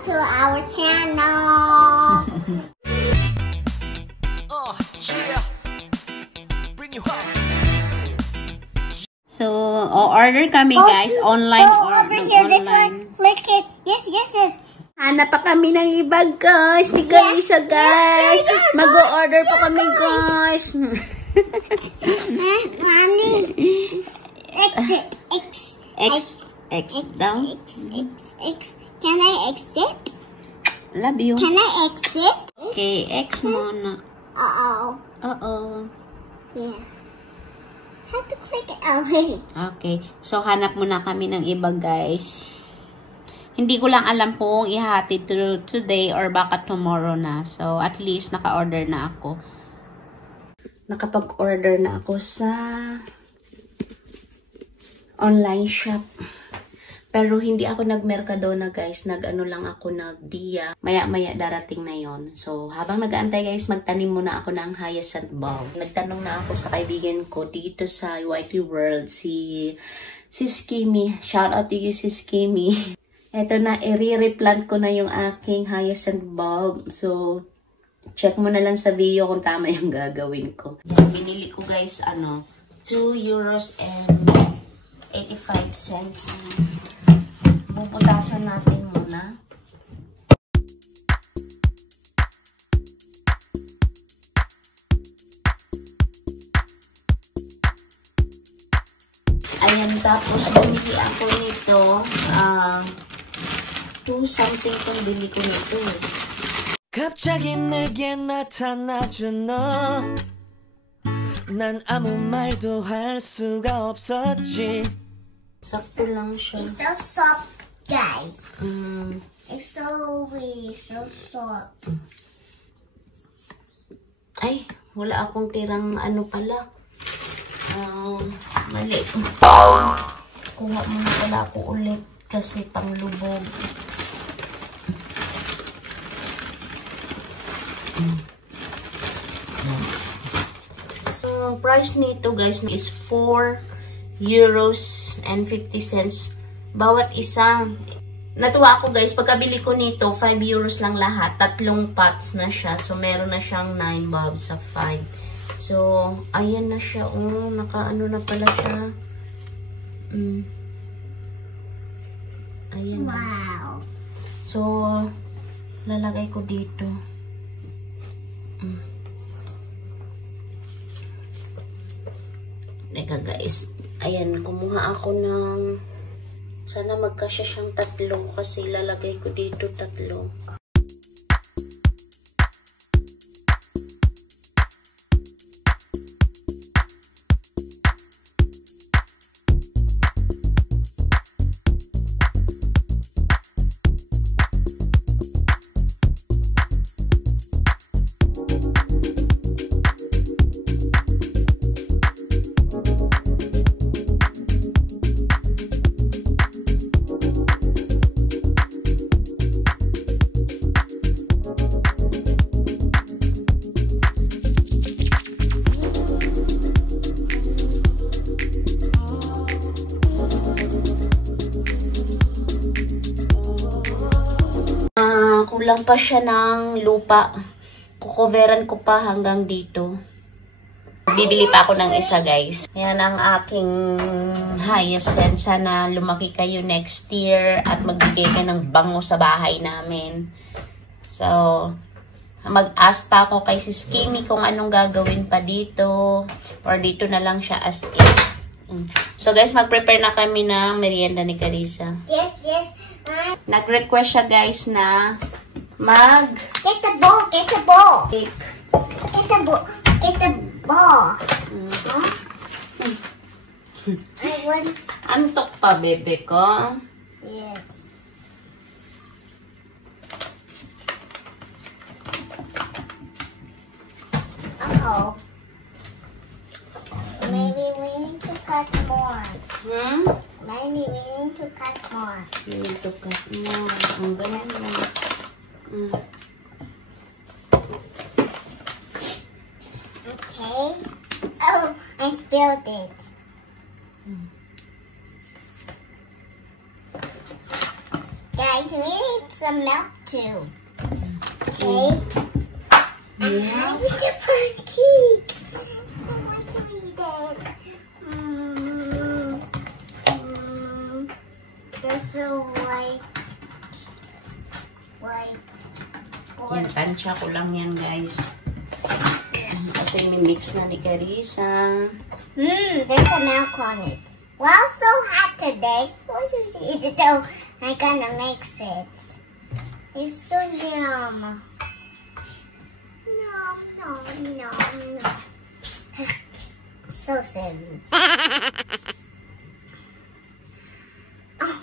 to our channel. So, order kami guys. Online or over here, this one. Click it. Yes, yes, yes. Hanap pa kami ng iba guys. Di kami siya guys. Mag-order pa kami guys. Mommy. Exit. X down. X. Can I exit? Love you. Can I exit? Okay, X muna. Uh-oh. Yeah. Have to click it. Oh, hey. Okay. So, hanap muna kami ng iba, guys. Hindi ko lang alam kung ihatid today or baka tomorrow na. So, at least, naka-order na ako. Nakapag-order na ako sa online shop. Pero hindi ako nag-Mercadona guys. Nag-ano lang ako, nag-Dia. Maya-maya darating na yon. So, habang nag-aantay guys, magtanim muna ako ng hyacinth bulb. Nagtanong na ako sa kaibigan ko dito sa YT World, si Skimmy. Shout out to you, si Skimmy. Eto na, i-replant ko na yung aking hyacinth bulb. So, check mo na lang sa video kung tama yung gagawin ko. Yan, binili ko guys, 2 euros and 85 cents. Puputasan natin muna. Ayan, tapos bumili ako nito. 2 something kung bili ko nito. 갑자기 내게 나타나준 너. 난 아무 말도 할 수가 없었지. sakto lang siya. It's so soft, guys. It's so really so soft. Ay, wala akong tirang pala. Mali. Kuha muna pala ako ulit kasi panglubog. So, price nito guys is 4 euros and 50 cents bawat isa. Natuwa ako guys, pagkabili ko nito 5 euros lang lahat, 3 pots na siya, so meron na siyang 9 bulbs sa 5. So ayan na siya, nakaano na pala siya. Ayan. Wow. So lalagay ko dito. Teka guys, ayan, kumuha ako ng, sana magkasya siyang 3 kasi lalagay ko dito 3. Kulang pa siya ng lupa. Kukoveran ko pa hanggang dito. Bibili pa ako ng isa guys. Yan ang aking hyacinth. Sana lumaki kayo next year at magbigay kayo ng bango sa bahay namin. So, mag-ask pa ako kay si Skimmy kung anong gagawin pa dito. Or dito na lang siya as is. So guys, mag-prepare na kami ng merienda ni Carissa. Yes, yes. Nag-request siya guys na Get the ball, get the ball. Cake. Get the ball, get the ball. I want. Antok pa, bebe ko? Yes. Uh-oh. Maybe we need to cut more. Maybe we need to cut more. You need to cut more. Ang ganyan lang. Okay. Oh, I spilled it. Guys, we need some milk too. Okay? Yeah. I need a pancake. I want to eat it. There's a white. Yan, tansya ko lang yan, guys. Kasi may mix na ni Carissa. There's a milk on it. Well, so hot today. What do you see? It's so I'm gonna mix it. It's so yum. No. So silly. Oh.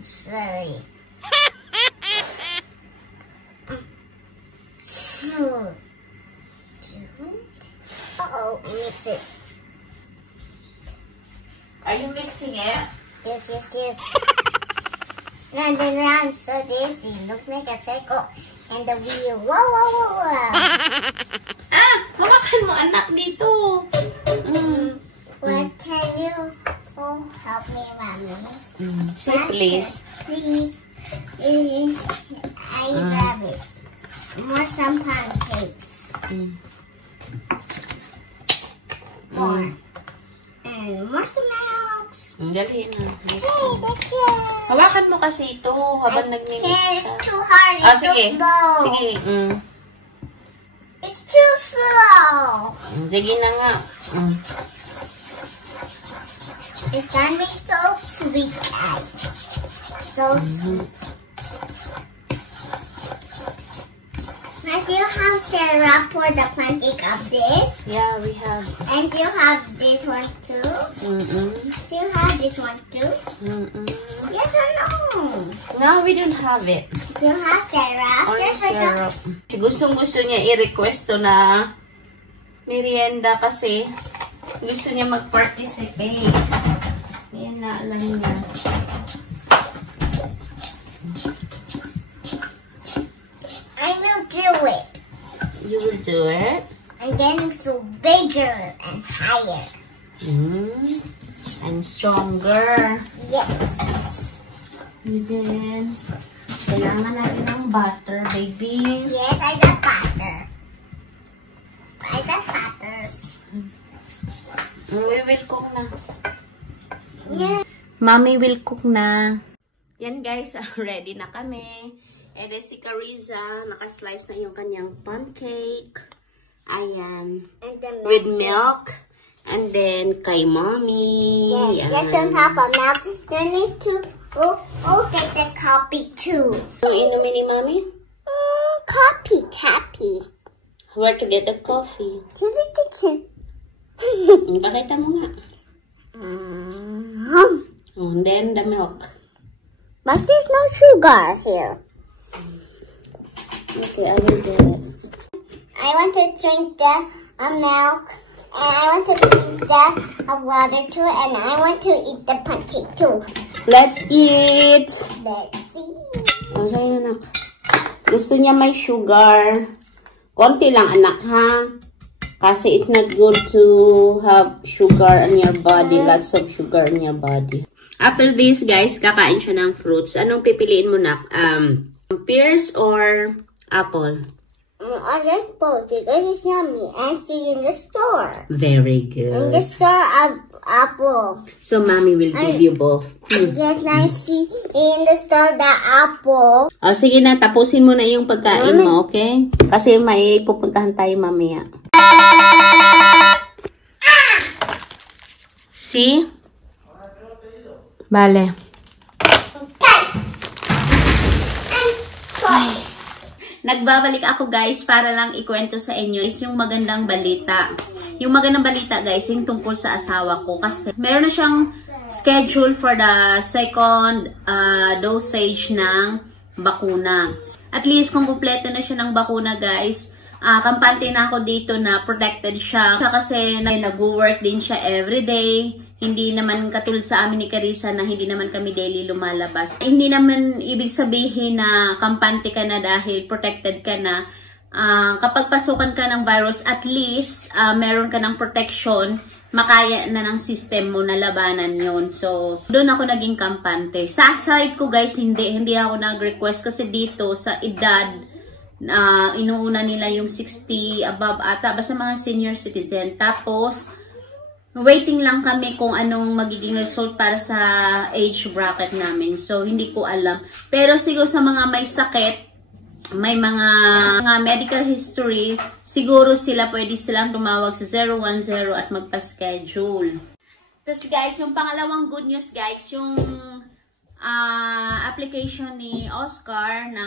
Sorry. Uh-oh, mix it. Are you mixing it? Yes. Round and round, so dizzy. Look like a circle and the wheel. Whoa. Hawakan mo, anak, dito. What can you help me, Mommy? Say please. Please. I love it. More some pancakes. More. And more some milks. Dali na. Hey, that's good. Hawakan mo kasi ito habang nagmimix It's ka. too hard. It's Sige. too slow. Sige. It's too slow. Sige na nga. It's gonna be so sweet, guys. So sweet. Now, do you have syrup for the pancake of this? Yeah, we have. And do you have this one too? Do you have this one too? Yes or no? No, we don't have it. Do you have syrup? Only Yes or no? syrup. Gustong-gusto niya i-request to na merienda kasi gusto niya mag-participate. Yan na, alam niya. I will do it. You will do it? I'm getting so bigger and higher. And stronger. Yes. And then, kailangan natin ng butter, baby. Yes, I got butter. I got butters. We will cook na. Yeah. Mommy will cook na. Yan guys, ready na kami. And then si Carissa, nakaslice na yung kanyang pancake. Ayan. And the With milk. And then kay Mommy. Yes, just on top of milk. You need to get the coffee too. Ang inumin ni Mommy? Coffee. Where to get the coffee? To the kitchen. Pakita mo nga. And then the milk. But there's no sugar here. Okay, I will do it. I want to drink the milk. And I want to drink the water too. And I want to eat the pancake too. Let's eat! Let's see. O, sa'yo anak. Gusto niya may sugar. Konti lang anak ha. Kasi it's not good to have sugar in your body. Lots of sugar in your body. After this guys, kakain siya ng fruits. Anong pipiliin mo nak? Pears or apple? I like both because it's yummy. And see in the store. Very In good. the store of apple. So mommy will give you both. Yes, I see in the store the apple. O sige na, tapusin mo na yung pagkain mo, okay? Kasi may pupuntahan tayo mamaya. See? Bale. Ay. Nagbabalik ako guys para lang ikwento sa inyo is yung magandang balita. Yung magandang balita guys, yung tungkol sa asawa ko. Kasi meron na siyang schedule for the second dosage ng bakuna. At least kung kumpleto na siya ng bakuna guys, kampante na ako dito na protected siya. Kasi nag-work din siya everyday. Hindi naman katulad sa amin ni Carissa na hindi naman kami daily lumalabas. Hindi naman ibig sabihin na kampante ka na dahil protected ka na. Kapag pasukan ka ng virus, at least meron ka ng protection makaya na ng system mo na labanan yon. So, doon ako naging kampante. Sa side ko guys, hindi ako nag-request kasi dito sa edad, inuuna nila yung 60 above ata, basta mga senior citizen. Tapos, waiting lang kami kung anong magiging result para sa age bracket namin. So, hindi ko alam. Pero siguro sa mga may sakit, may mga medical history, siguro pwede silang tumawag sa 010 at magpa-schedule. Tapos guys, yung pangalawang good news guys, yung application ni Oscar na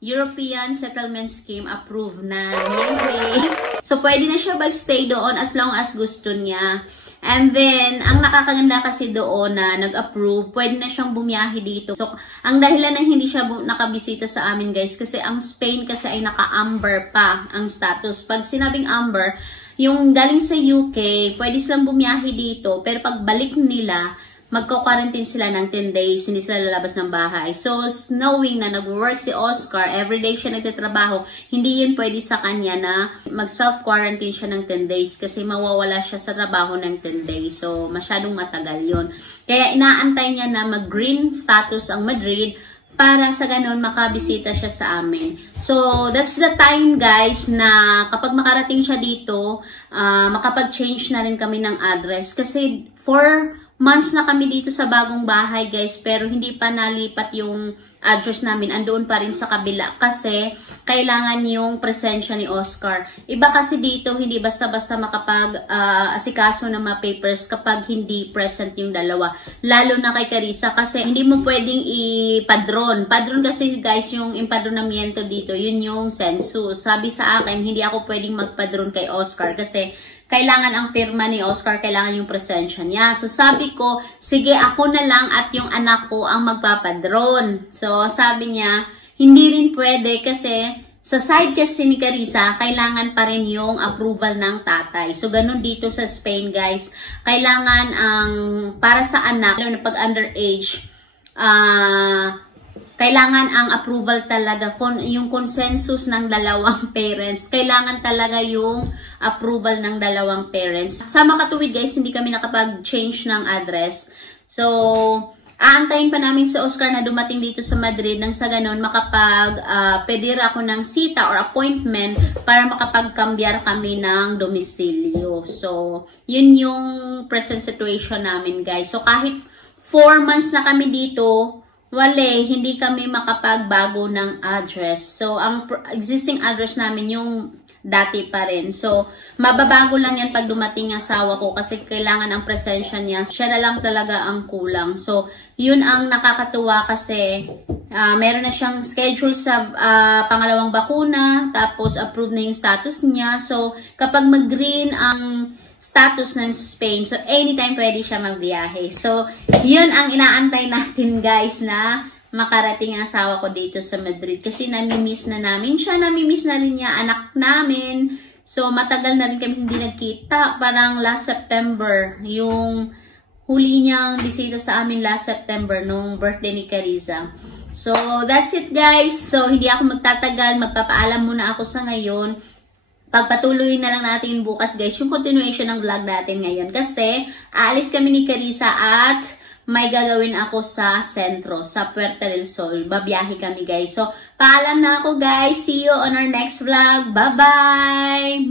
European Settlement Scheme approved na. Yay! So, pwede na siya mag-stay doon as long as gusto niya. And then, ang nakakaganda kasi doon na nag-approve, pwede na siyang bumiyahe dito. So, ang dahilan ng hindi siya nakabisita sa amin guys, kasi ang Spain kasi ay naka-amber pa ang status. Pag sinabing amber, yung galing sa UK, pwede silang bumiyahe dito, pero pag balik nila, magko-quarantine sila ng 10 days, hindi sila lalabas ng bahay. So, knowing na nag-work si Oscar, everyday siya nagtatrabaho, hindi yun pwede sa kanya na mag-self-quarantine siya ng 10 days kasi mawawala siya sa trabaho ng 10 days. So, masyadong matagal yun. Kaya inaantay niya na mag-green status ang Madrid para sa ganun makabisita siya sa amin. So, that's the time guys na kapag makarating siya dito, makapag-change na rin kami ng address. Kasi 4 months na kami dito sa bagong bahay guys, pero hindi pa nalipat yung address namin. Andoon pa rin sa kabila kasi kailangan yung presensya ni Oscar. Iba kasi dito, hindi basta-basta makapag-asikaso ng mga papers kapag hindi present yung dalawa. Lalo na kay Carissa kasi hindi mo pwedeng ipadron. Padron kasi guys, yung impadronamiento dito, yun yung census. Sabi sa akin, hindi ako pwedeng magpadron kay Oscar kasi kailangan ang pirma ni Oscar, kailangan yung presensya niya. So, sabi ko, sige, ako na lang at yung anak ko ang magpapadron. So, sabi niya, hindi rin pwede kasi sa side kasi ni Carissa, kailangan pa rin yung approval ng tatay. So, ganun dito sa Spain, guys. Kailangan para sa anak, lalo na pag underage, kailangan ang approval talaga, yung consensus ng dalawang parents. Kailangan talaga yung approval ng dalawang parents. Sa makatuwid guys, hindi kami nakapag-change ng address. So, aantayin pa namin si Oscar na dumating dito sa Madrid nang sa ganun makapag-pedir ako ng sita or appointment para makapag-cambiar kami ng domisilyo. So, yun yung present situation namin guys. So, kahit 4 months na kami dito, hindi kami makapagbago ng address. So, ang existing address namin yung dati pa rin. So, mababago lang yan pag dumating ang asawa ko kasi kailangan ang presensya niya. Siya na lang talaga ang kulang. So, yun ang nakakatuwa kasi meron na siyang schedule sa pangalawang bakuna, tapos approve na yung status niya. So, kapag mag-green ang status ng Spain. So, anytime pwede siya magbiyahe. So, yun ang inaantay natin guys na makarating ang asawa ko dito sa Madrid. Kasi namimiss na namin siya. Namimiss na rin niya anak namin. So, matagal na rin kami hindi nagkita. Parang last September, yung huli niyang bisita sa amin last September nung birthday ni Carissa. So, that's it guys. So, hindi ako magtatagal. Magpapaalam muna ako sa ngayon. Pagpatuloy na lang natin bukas guys yung continuation ng vlog natin ngayon kasi aalis kami ni Carissa at may gagawin ako sa sentro, sa Puerta del Sol. Babiyahe kami guys. So, paalam na ako guys. See you on our next vlog. Bye-bye!